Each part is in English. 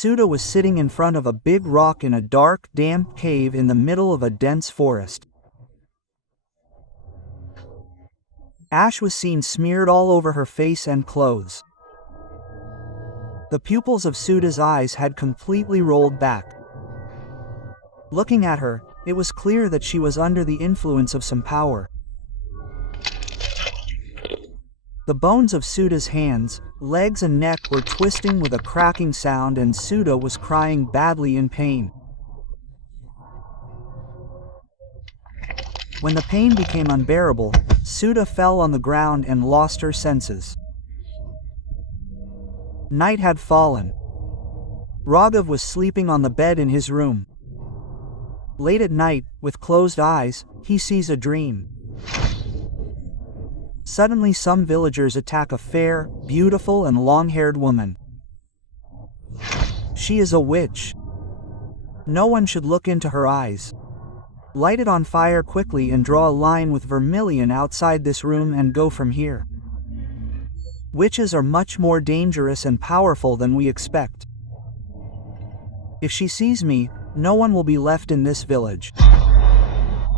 Suda was sitting in front of a big rock in a dark, damp cave in the middle of a dense forest. Ash was seen smeared all over her face and clothes. The pupils of Suda's eyes had completely rolled back. Looking at her, it was clear that she was under the influence of some power. The bones of Suda's hands, legs and neck were twisting with a cracking sound, and Suda was crying badly in pain. When the pain became unbearable, Suda fell on the ground and lost her senses. Night had fallen. Raghav was sleeping on the bed in his room. Late at night, with closed eyes, he sees a dream. Suddenly some villagers attack a fair, beautiful and long-haired woman. She is a witch. No one should look into her eyes. Light it on fire quickly and draw a line with vermilion outside this room and go from here. Witches are much more dangerous and powerful than we expect. If she sees me, no one will be left in this village.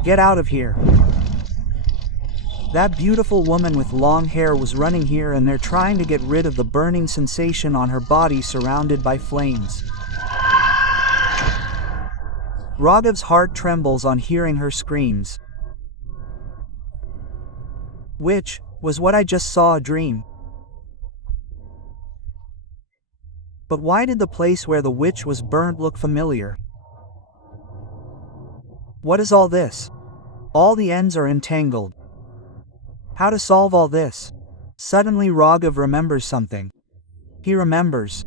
Get out of here. That beautiful woman with long hair was running here, and they're trying to get rid of the burning sensation on her body surrounded by flames. Raghav's heart trembles on hearing her screams. Which was what I just saw a dream? But why did the place where the witch was burnt look familiar? What is all this? All the ends are entangled. How to solve all this? Suddenly Raghav remembers something. He remembers.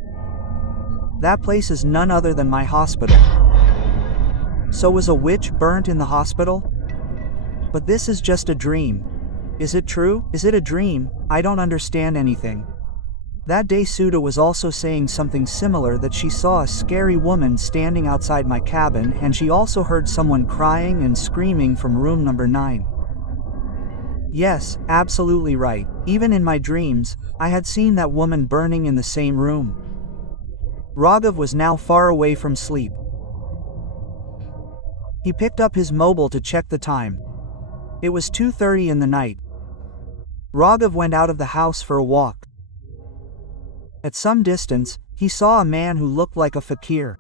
That place is none other than my hospital. So was a witch burnt in the hospital? But this is just a dream. Is it true? Is it a dream? I don't understand anything. That day Suda was also saying something similar, that she saw a scary woman standing outside my cabin, and she also heard someone crying and screaming from room number 9. Yes, absolutely right. Even in my dreams, I had seen that woman burning in the same room. Raghav was now far away from sleep. He picked up his mobile to check the time. It was 2:30 in the night. Raghav went out of the house for a walk. At some distance, he saw a man who looked like a fakir.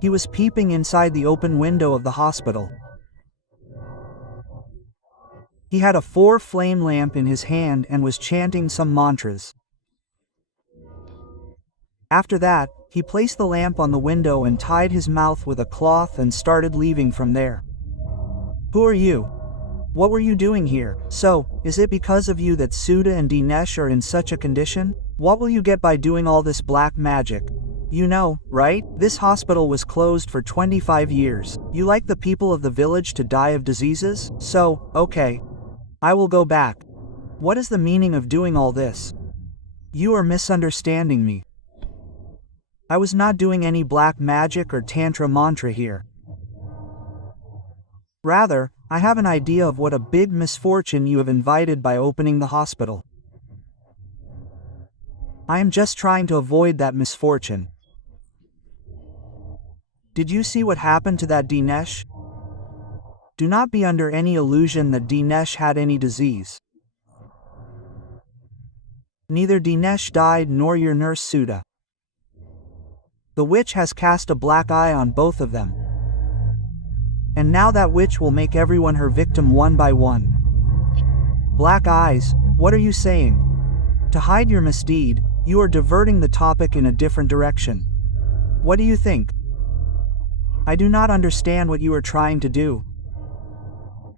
He was peeping inside the open window of the hospital. He had a 4-flame lamp in his hand and was chanting some mantras. After that, he placed the lamp on the window and tied his mouth with a cloth and started leaving from there. Who are you? What were you doing here? So, is it because of you that Suda and Dinesh are in such a condition? What will you get by doing all this black magic? You know, right? This hospital was closed for 25 years. You like the people of the village to die of diseases? So, okay. I will go back. What is the meaning of doing all this? You are misunderstanding me. I was not doing any black magic or tantra mantra here. Rather, I have an idea of what a big misfortune you have invited by opening the hospital. I am just trying to avoid that misfortune. Did you see what happened to that Dinesh? Do not be under any illusion that Dinesh had any disease. Neither Dinesh died nor your nurse Suda. The witch has cast a black eye on both of them. And now that witch will make everyone her victim one by one. Black eyes, what are you saying? To hide your misdeed, you are diverting the topic in a different direction. What do you think? I do not understand what you are trying to do.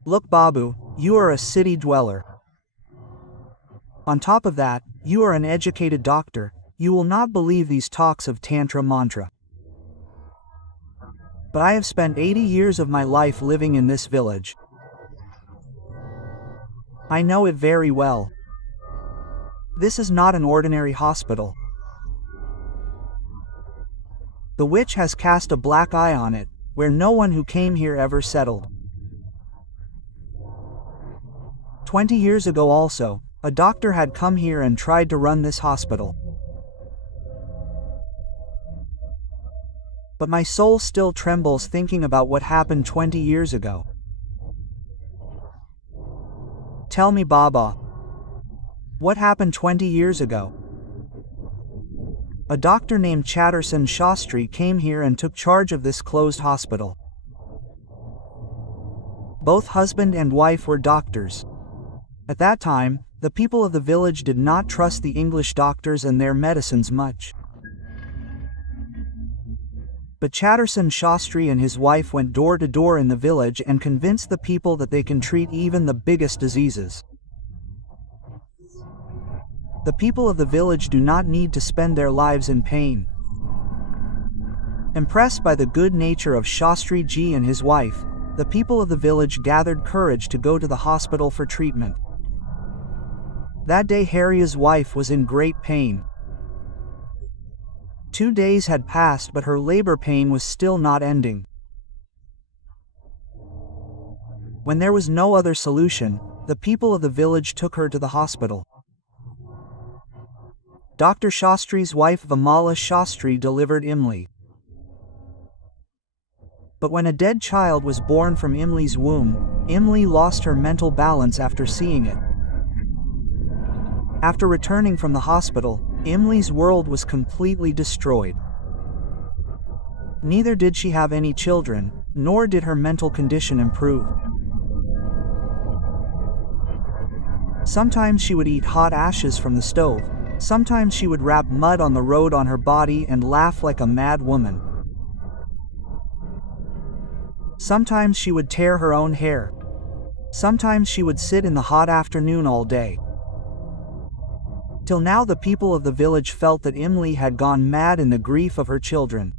Look Babu, you are a city dweller. On top of that, you are an educated doctor. You will not believe these talks of tantra mantra. But I have spent 80 years of my life living in this village. I know it very well. This is not an ordinary hospital. The witch has cast a black eye on it, where no one who came here ever settled. 20 years ago also, a doctor had come here and tried to run this hospital. But my soul still trembles thinking about what happened 20 years ago. Tell me, Baba, what happened 20 years ago? A doctor named Chatterson Shastri came here and took charge of this closed hospital. Both husband and wife were doctors. At that time, the people of the village did not trust the English doctors and their medicines much. But Chatterson Shastri and his wife went door to door in the village and convinced the people that they can treat even the biggest diseases. The people of the village do not need to spend their lives in pain. Impressed by the good nature of Shastri Ji and his wife, the people of the village gathered courage to go to the hospital for treatment. That day Harria's wife was in great pain. 2 days had passed, but her labor pain was still not ending. When there was no other solution, the people of the village took her to the hospital. Dr. Shastri's wife Vamala Shastri delivered Imli. But when a dead child was born from Imli's womb, Imli lost her mental balance after seeing it. After returning from the hospital, Imli's world was completely destroyed. Neither did she have any children, nor did her mental condition improve. Sometimes she would eat hot ashes from the stove. Sometimes she would wrap mud on the road on her body and laugh like a mad woman. Sometimes she would tear her own hair. Sometimes she would sit in the hot afternoon all day. Till now the people of the village felt that Imli had gone mad in the grief of her children.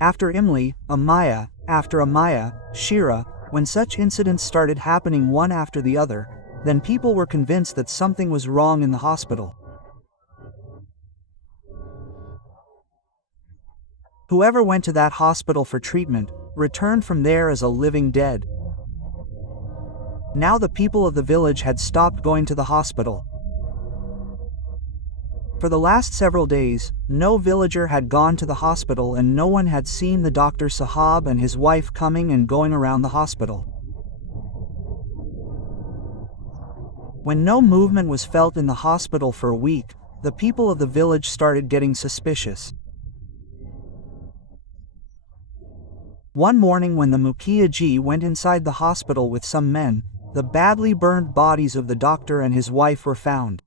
After Imli, Amaya, after Amaya, Shira, when such incidents started happening one after the other, then people were convinced that something was wrong in the hospital. Whoever went to that hospital for treatment returned from there as a living dead. Now the people of the village had stopped going to the hospital. For the last several days, no villager had gone to the hospital and no one had seen the Dr. Sahab and his wife coming and going around the hospital. When no movement was felt in the hospital for a week, the people of the village started getting suspicious. One morning when the Mukhia Ji went inside the hospital with some men, the badly burned bodies of the doctor and his wife were found.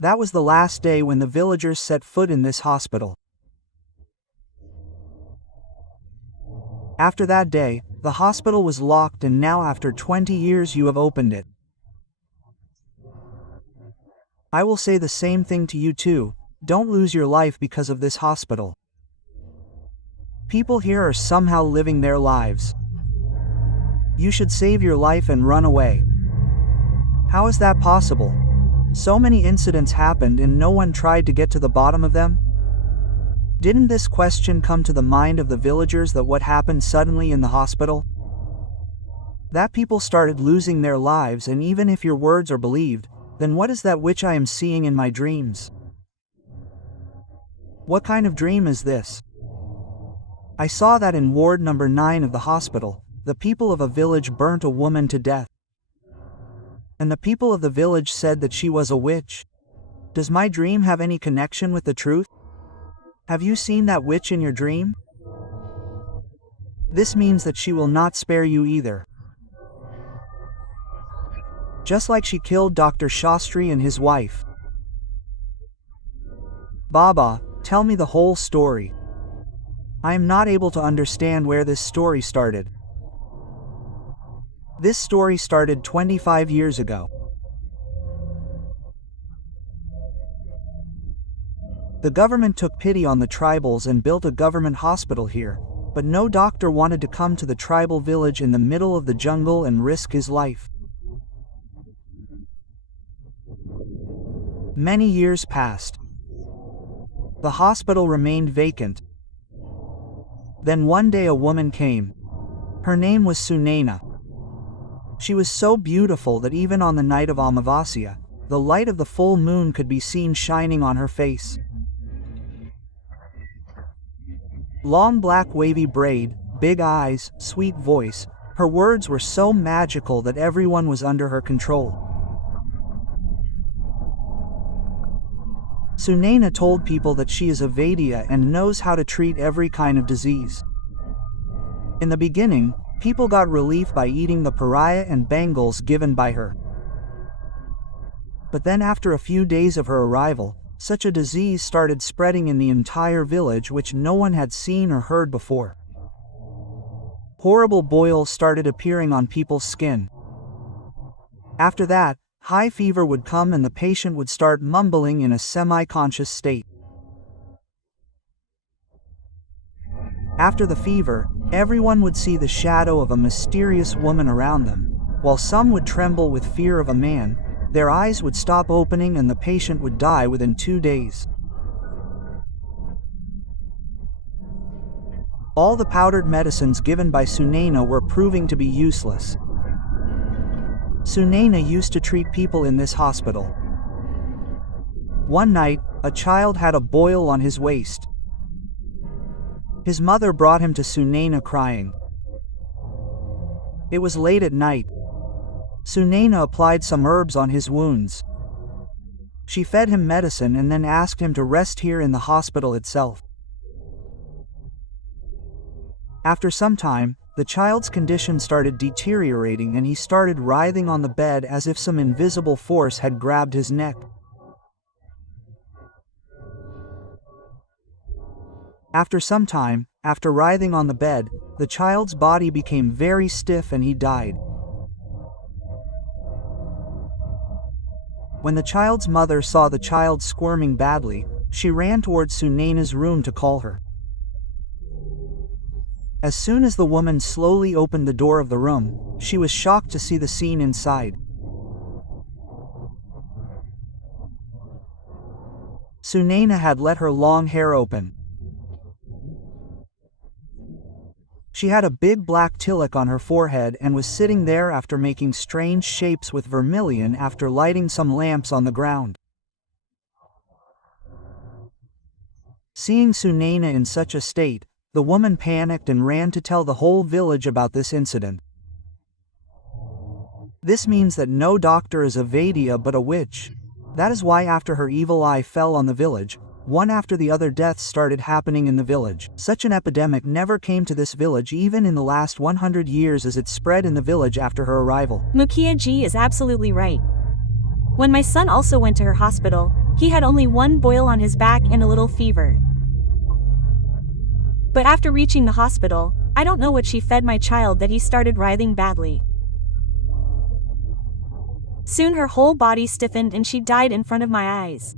That was the last day when the villagers set foot in this hospital. After that day, the hospital was locked, and now after 20 years you have opened it. I will say the same thing to you too. Don't lose your life because of this hospital. People here are somehow living their lives. You should save your life and run away. How is that possible? So many incidents happened and no one tried to get to the bottom of them? Didn't this question come to the mind of the villagers, that what happened suddenly in the hospital? That people started losing their lives, and even if your words are believed, then what is that which I am seeing in my dreams? What kind of dream is this? I saw that in ward number 9 of the hospital, the people of a village burnt a woman to death. And the people of the village said that she was a witch. Does my dream have any connection with the truth? Have you seen that witch in your dream? This means that she will not spare you either. Just like she killed Dr. Shastri and his wife. Baba, tell me the whole story. I am not able to understand where this story started. This story started 25 years ago. The government took pity on the tribals and built a government hospital here, but no doctor wanted to come to the tribal village in the middle of the jungle and risk his life. Many years passed. The hospital remained vacant. Then one day a woman came. Her name was Sunaina. She was so beautiful that even on the night of Amavasya, the light of the full moon could be seen shining on her face. Long black wavy braid, big eyes, sweet voice, her words were so magical that everyone was under her control. Sunaina told people that she is a Vaidya and knows how to treat every kind of disease. In the beginning, people got relief by eating the pariah and bangles given by her. But then after a few days of her arrival, such a disease started spreading in the entire village which no one had seen or heard before. Horrible boils started appearing on people's skin. After that, high fever would come and the patient would start mumbling in a semi-conscious state. After the fever, everyone would see the shadow of a mysterious woman around them, while some would tremble with fear of a man. Their eyes would stop opening and the patient would die within 2 days. All the powdered medicines given by Sunaina were proving to be useless. Sunaina used to treat people in this hospital. One night, a child had a boil on his waist. His mother brought him to Sunaina crying. It was late at night. Sunaina applied some herbs on his wounds. She fed him medicine and then asked him to rest here in the hospital itself. After some time, the child's condition started deteriorating and he started writhing on the bed as if some invisible force had grabbed his neck. After some time, after writhing on the bed, the child's body became very stiff and he died. When the child's mother saw the child squirming badly, she ran towards Sunaina's room to call her. As soon as the woman slowly opened the door of the room, she was shocked to see the scene inside. Sunaina had let her long hair open. She had a big black tilak on her forehead and was sitting there after making strange shapes with vermilion after lighting some lamps on the ground. Seeing Sunaina in such a state, the woman panicked and ran to tell the whole village about this incident. This means that no doctor is a Vaidya but a witch. That is why after her evil eye fell on the village, one after the other deaths started happening in the village. Such an epidemic never came to this village even in the last 100 years as it spread in the village after her arrival. Mukia ji is absolutely right. When my son also went to her hospital, he had only one boil on his back and a little fever. But after reaching the hospital, I don't know what she fed my child that he started writhing badly. Soon her whole body stiffened and she died in front of my eyes.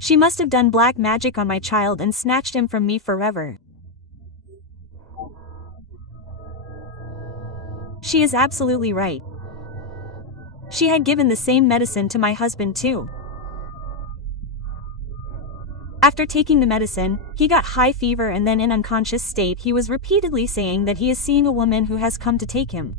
She must have done black magic on my child and snatched him from me forever. She is absolutely right. She had given the same medicine to my husband too. After taking the medicine, he got high fever and then in unconscious state he was repeatedly saying that he is seeing a woman who has come to take him.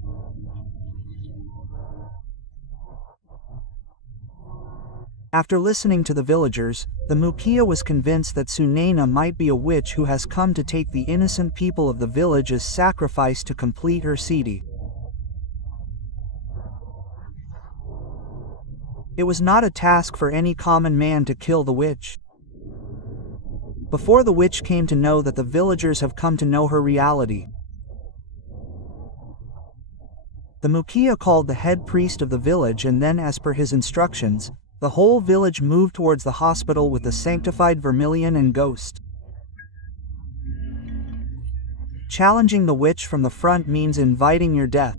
After listening to the villagers, the Mukia was convinced that Sunaina might be a witch who has come to take the innocent people of the village as sacrifice to complete her siddhi. It was not a task for any common man to kill the witch. Before the witch came to know that the villagers have come to know her reality. The Mukia called the head priest of the village and then as per his instructions, the whole village moved towards the hospital with the sanctified vermilion and ghost. Challenging the witch from the front means inviting your death.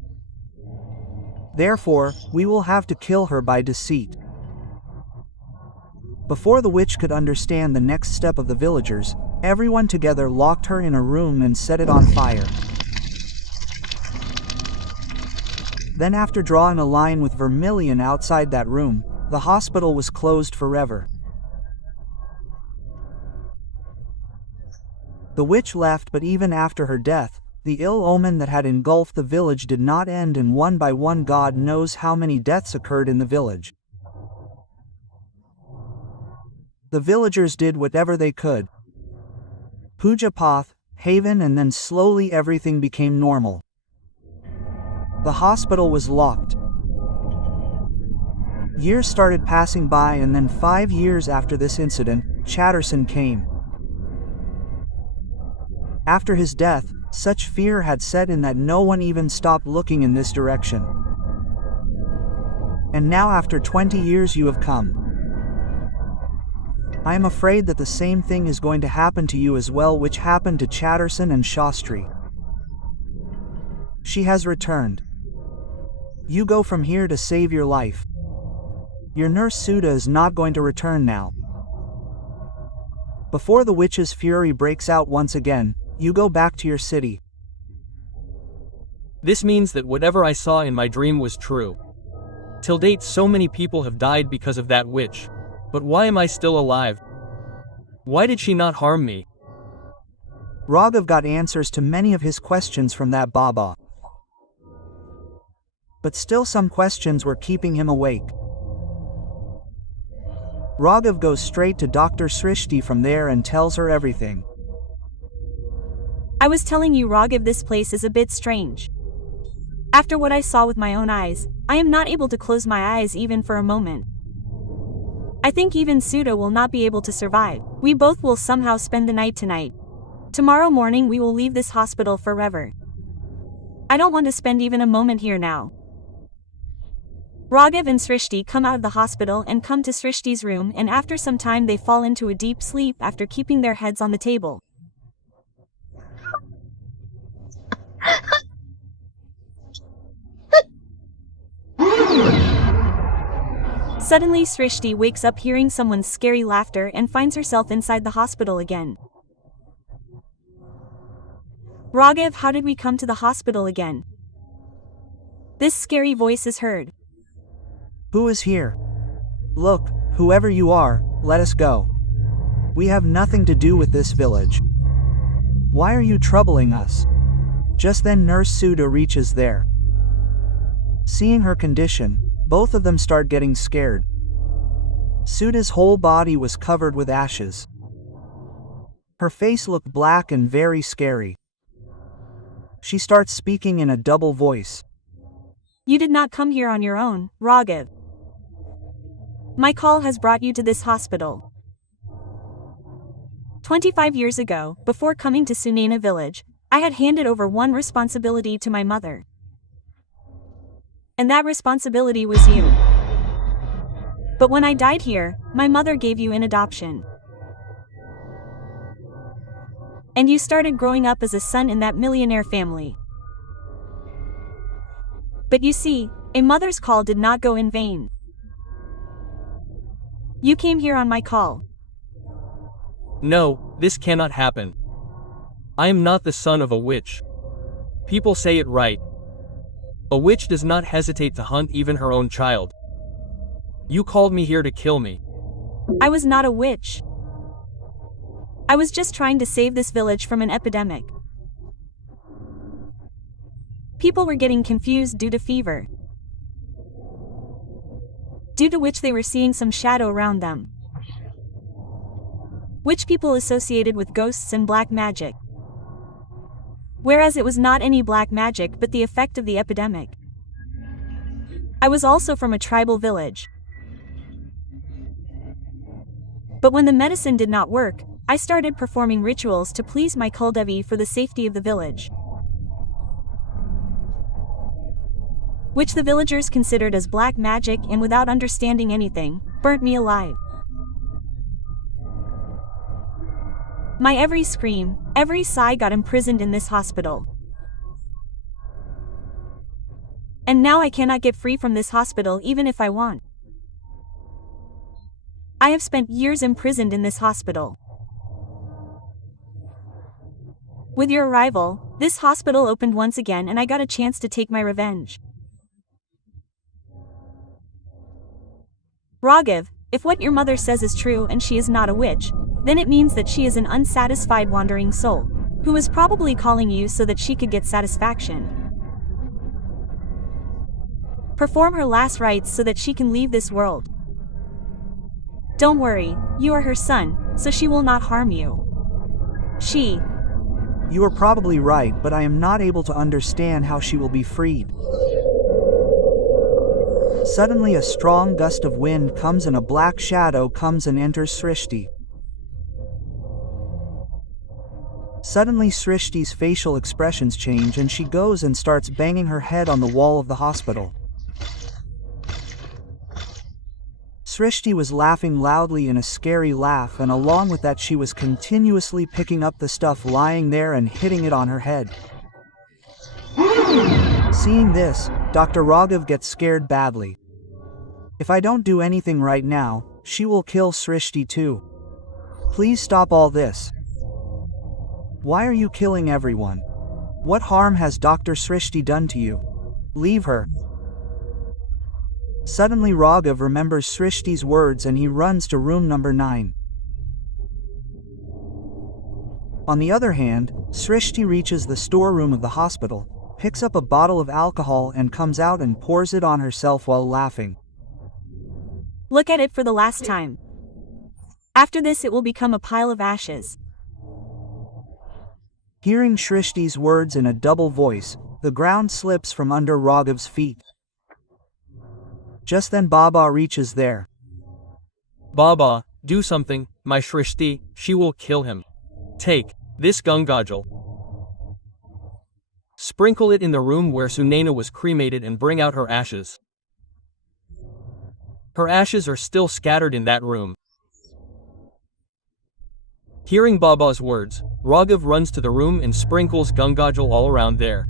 Therefore, we will have to kill her by deceit. Before the witch could understand the next step of the villagers, everyone together locked her in a room and set it on fire. Then after drawing a line with vermilion outside that room, the hospital was closed forever. The witch left, but even after her death, The ill omen that had engulfed the village did not end, and one by one God knows how many deaths occurred in the village. The villagers did whatever they could. Puja Path, Haven, and then slowly everything became normal. The hospital was locked. Years started passing by, and then 5 years after this incident, Chatterson came. After his death, such fear had set in that no one even stopped looking in this direction. And now after 20 years you have come. I am afraid that the same thing is going to happen to you as well, which happened to Chatterson and Shastri. She has returned. You go from here to save your life. Your nurse Sudha is not going to return now. Before the witch's fury breaks out once again, you go back to your city. This means that whatever I saw in my dream was true. Till date, so many people have died because of that witch. But why am I still alive? Why did she not harm me? Raghav got answers to many of his questions from that Baba. But still some questions were keeping him awake. Raghav goes straight to Dr. Srishti from there and tells her everything. I was telling you, Raghav, this place is a bit strange. After what I saw with my own eyes, I am not able to close my eyes even for a moment. I think even Sudha will not be able to survive. We both will somehow spend the night tonight. Tomorrow morning we will leave this hospital forever. I don't want to spend even a moment here now. Raghav and Srishti come out of the hospital and come to Srishti's room, and after some time they fall into a deep sleep after keeping their heads on the table. Suddenly Srishti wakes up hearing someone's scary laughter and finds herself inside the hospital again. Raghav, how did we come to the hospital again? This scary voice is heard. Who is here? Look, whoever you are, let us go. We have nothing to do with this village. Why are you troubling us? Just then Nurse Sudha reaches there. Seeing her condition, both of them start getting scared. Sudha's whole body was covered with ashes. Her face looked black and very scary. She starts speaking in a double voice. You did not come here on your own, Raghav. My call has brought you to this hospital. 25 years ago, before coming to Sunena village, I had handed over one responsibility to my mother. And that responsibility was you. But when I died here, my mother gave you in adoption. And you started growing up as a son in that millionaire family. But you see, a mother's call did not go in vain. You came here on my call. No, this cannot happen. I am not the son of a witch. People say it right. A witch does not hesitate to hunt even her own child. You called me here to kill me. I was not a witch. I was just trying to save this village from an epidemic. People were getting confused due to fever, due to which they were seeing some shadow around them. Witch people associated with ghosts and black magic. Whereas it was not any black magic but the effect of the epidemic. I was also from a tribal village. But when the medicine did not work, I started performing rituals to please my Kuldevi for the safety of the village, which the villagers considered as black magic, and without understanding anything, burnt me alive. My every scream, every sigh got imprisoned in this hospital. And now I cannot get free from this hospital even if I want. I have spent years imprisoned in this hospital. With your arrival, this hospital opened once again and I got a chance to take my revenge. Raghav, if what your mother says is true and she is not a witch, then it means that she is an unsatisfied wandering soul. who was probably calling you so that she could get satisfaction. Perform her last rites so that she can leave this world. Don't worry, you are her son, so she will not harm you. You are probably right, but I am not able to understand how she will be freed. Suddenly a strong gust of wind comes and a black shadow comes and enters Srishti. Suddenly Srishti's facial expressions change and she goes and starts banging her head on the wall of the hospital. Srishti was laughing loudly in a scary laugh, and along with that she was continuously picking up the stuff lying there and hitting it on her head. Seeing this, Dr. Raghav gets scared badly. If I don't do anything right now, she will kill Srishti too. Please stop all this. Why are you killing everyone? What harm has Dr. Srishti done to you? Leave her. Suddenly Raghav remembers Srishti's words and he runs to room number 9. On the other hand, Srishti reaches the storeroom of the hospital, picks up a bottle of alcohol and comes out and pours it on herself while laughing. Look at it for the last time. After this it will become a pile of ashes. Hearing Srishti's words in a double voice, the ground slips from under Raghav's feet. Just then Baba reaches there. Baba, do something, my Srishti, she will kill him. Take this Gangajal. Sprinkle it in the room where Sunaina was cremated and bring out her ashes. Her ashes are still scattered in that room. Hearing Baba's words, Raghav runs to the room and sprinkles Gangajal all around there.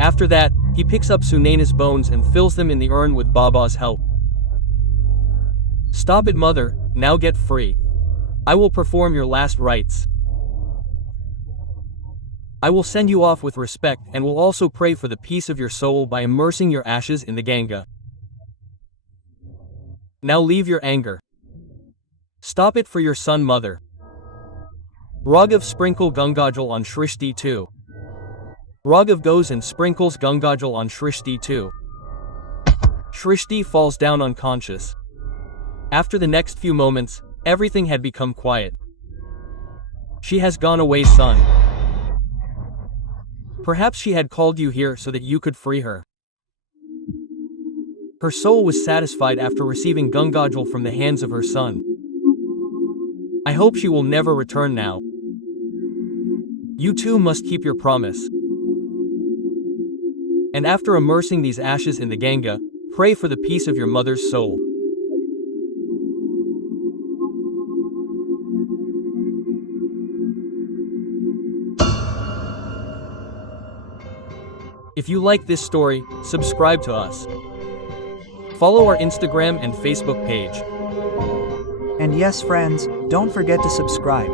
After that, he picks up Sunaina's bones and fills them in the urn with Baba's help. Stop it, mother, now get free. I will perform your last rites. I will send you off with respect and will also pray for the peace of your soul by immersing your ashes in the Ganga. Now leave your anger. Stop it for your son, mother. Raghav sprinkle Gangajal on Srishti too. Raghav goes and sprinkles Gangajal on Srishti too. Srishti falls down unconscious. After the next few moments, everything had become quiet. She has gone away, son. Perhaps she had called you here so that you could free her. Her soul was satisfied after receiving Gangajal from the hands of her son. I hope she will never return now. You too must keep your promise. And after immersing these ashes in the Ganga, pray for the peace of your mother's soul. If you like this story, subscribe to us. Follow our Instagram and Facebook page. And yes, friends, don't forget to subscribe.